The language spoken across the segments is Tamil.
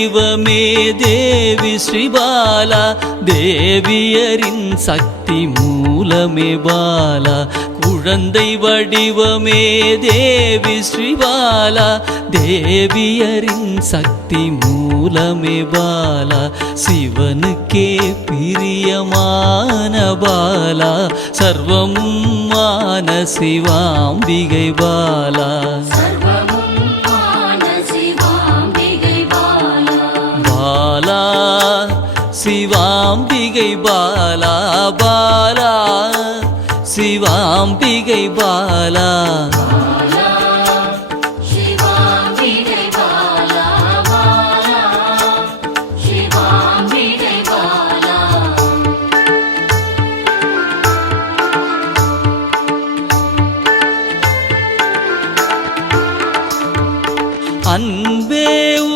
வடிவமே தேவி ஸ்ரீபாலா, தேவியரின் சக்தி மூலமே பாலா. குழந்தை வடிவமே தேவி ஸ்ரீபாலா, தேவியரின் சக்தி மூலமே பாலா. சிவனுக்கே பிரியமான பாலா, சர்வமும் மான சிவாம்பிகை பாலா. பாலா சிவாம்பிகை பாலா, பாலா சிவாம்பிகை பாலா. அன்பே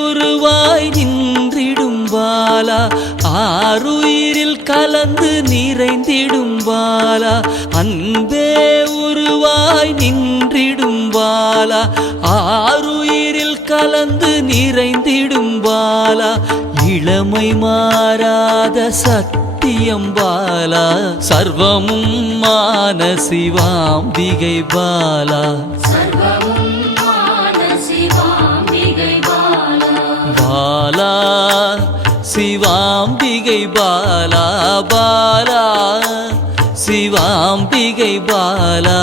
உருவாய் நின்றிடும் பாலா, ஆருயிரில் கலந்து நிறைந்திடும் பாலா. அன்பே உருவாய் நின்றிடும் பாலா, ஆருயிரில் கலந்து நிறைந்திடும் பாலா. இளமை மாறாத சத்தியம் பாலா, சர்வமும் மான சிவாம்பிகை பாலா. பாலா சிவாம்பிகை பாலா, பாலா சிவாம்பிகை பாலா.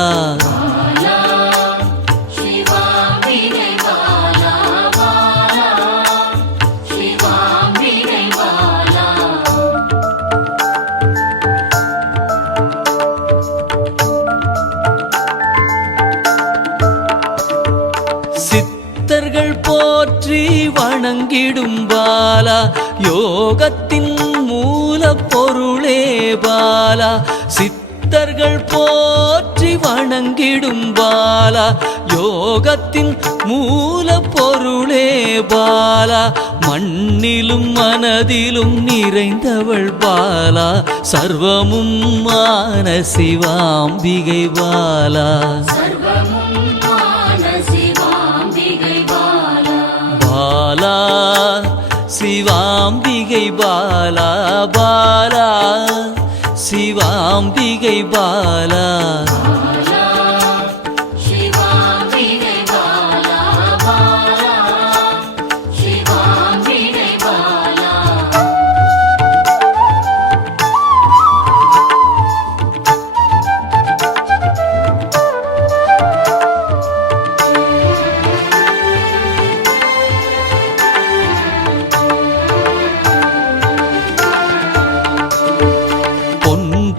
சித்தர்கள் போற்றி வணங்கிடும் பாலா, யோகத்தின் மூல பொருளே பாலா. சித்தர்கள் போற்றி வணங்கிடும் பாலா, யோகத்தின் மூல பொருளே பாலா. மண்ணிலும் மனதிலும் நிறைந்தவள் பாலா, சர்வமும் மான சிவாம்பிகை பாலா. பாலா சிவாம்பிகை பாலா, பாலா சிவாம்பிகை பாலா.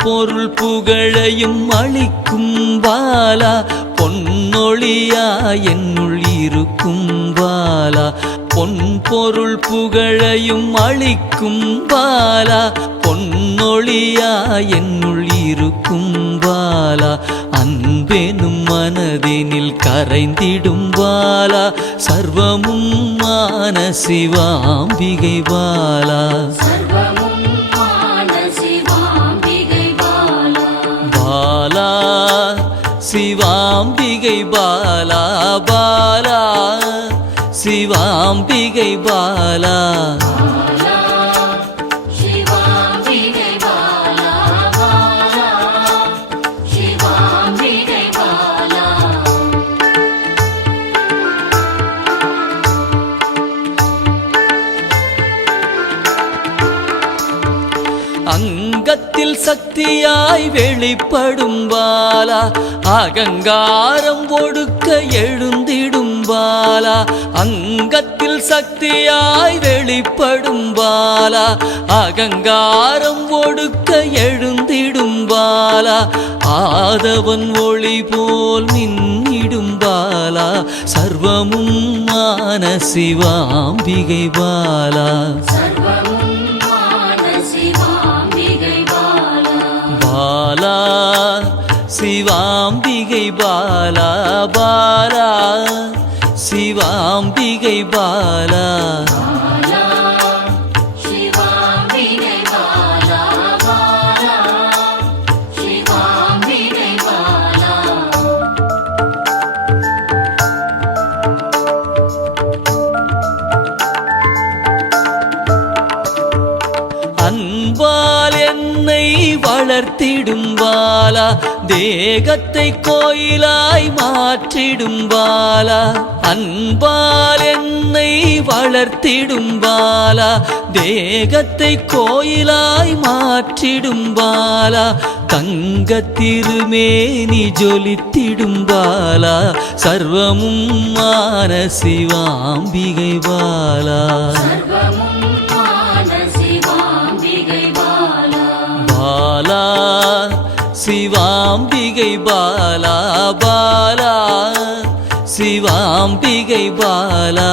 பொருள் புகழையும் அளிக்கும் பாலா, பொன்னொழியா என்னுள் இருக்கும் பாலா. பொன் பொருள் புகழையும் அளிக்கும் பாலா, பொன்னொழியா என்னுள் இருக்கும் பாலா. அன்பெனும் மனதினில் கரைந்திடும் பாலா, சர்வமும் மான சிவாம்பிகை பாலா. பாலா சிவாம்பிகை பாலா, பாலா சிவாம்பிகை பாலா. அங்கத்தில் சக்தியாய் வெளிப்படும் பாலா, அகங்காரம் ஒடுக்க எழுந்திடும் பாலா. அங்கத்தில் சக்தியாய் வெளிப்படும் பாலா, அகங்காரம் ஒடுக்க எழுந்திடும் பாலா. ஆதவன் ஒளி போல் மின்னிடும் பாலா, சர்வமும் மான சிவாம்பிகை பாலா. பாலா சிவாம்பிகை பாலா, பாலா சிவாம்பிகை பாலா. வளர்த்திடும் பாலா தேகத்தை கோயிலாய் மாற்றிடும் பாலா அன்பால் என்னை வளர்த்திடும் பாலா தேகத்தை கோயிலாய் மாற்றிடும் பாலா தங்க திருமேனி ஜொலித்திடும் பாலா சர்வமும் மான சிவாம்பிகை பாலா பாலா சிவாம்பிகை பாலா பாலா சிவாம்பிகை பாலா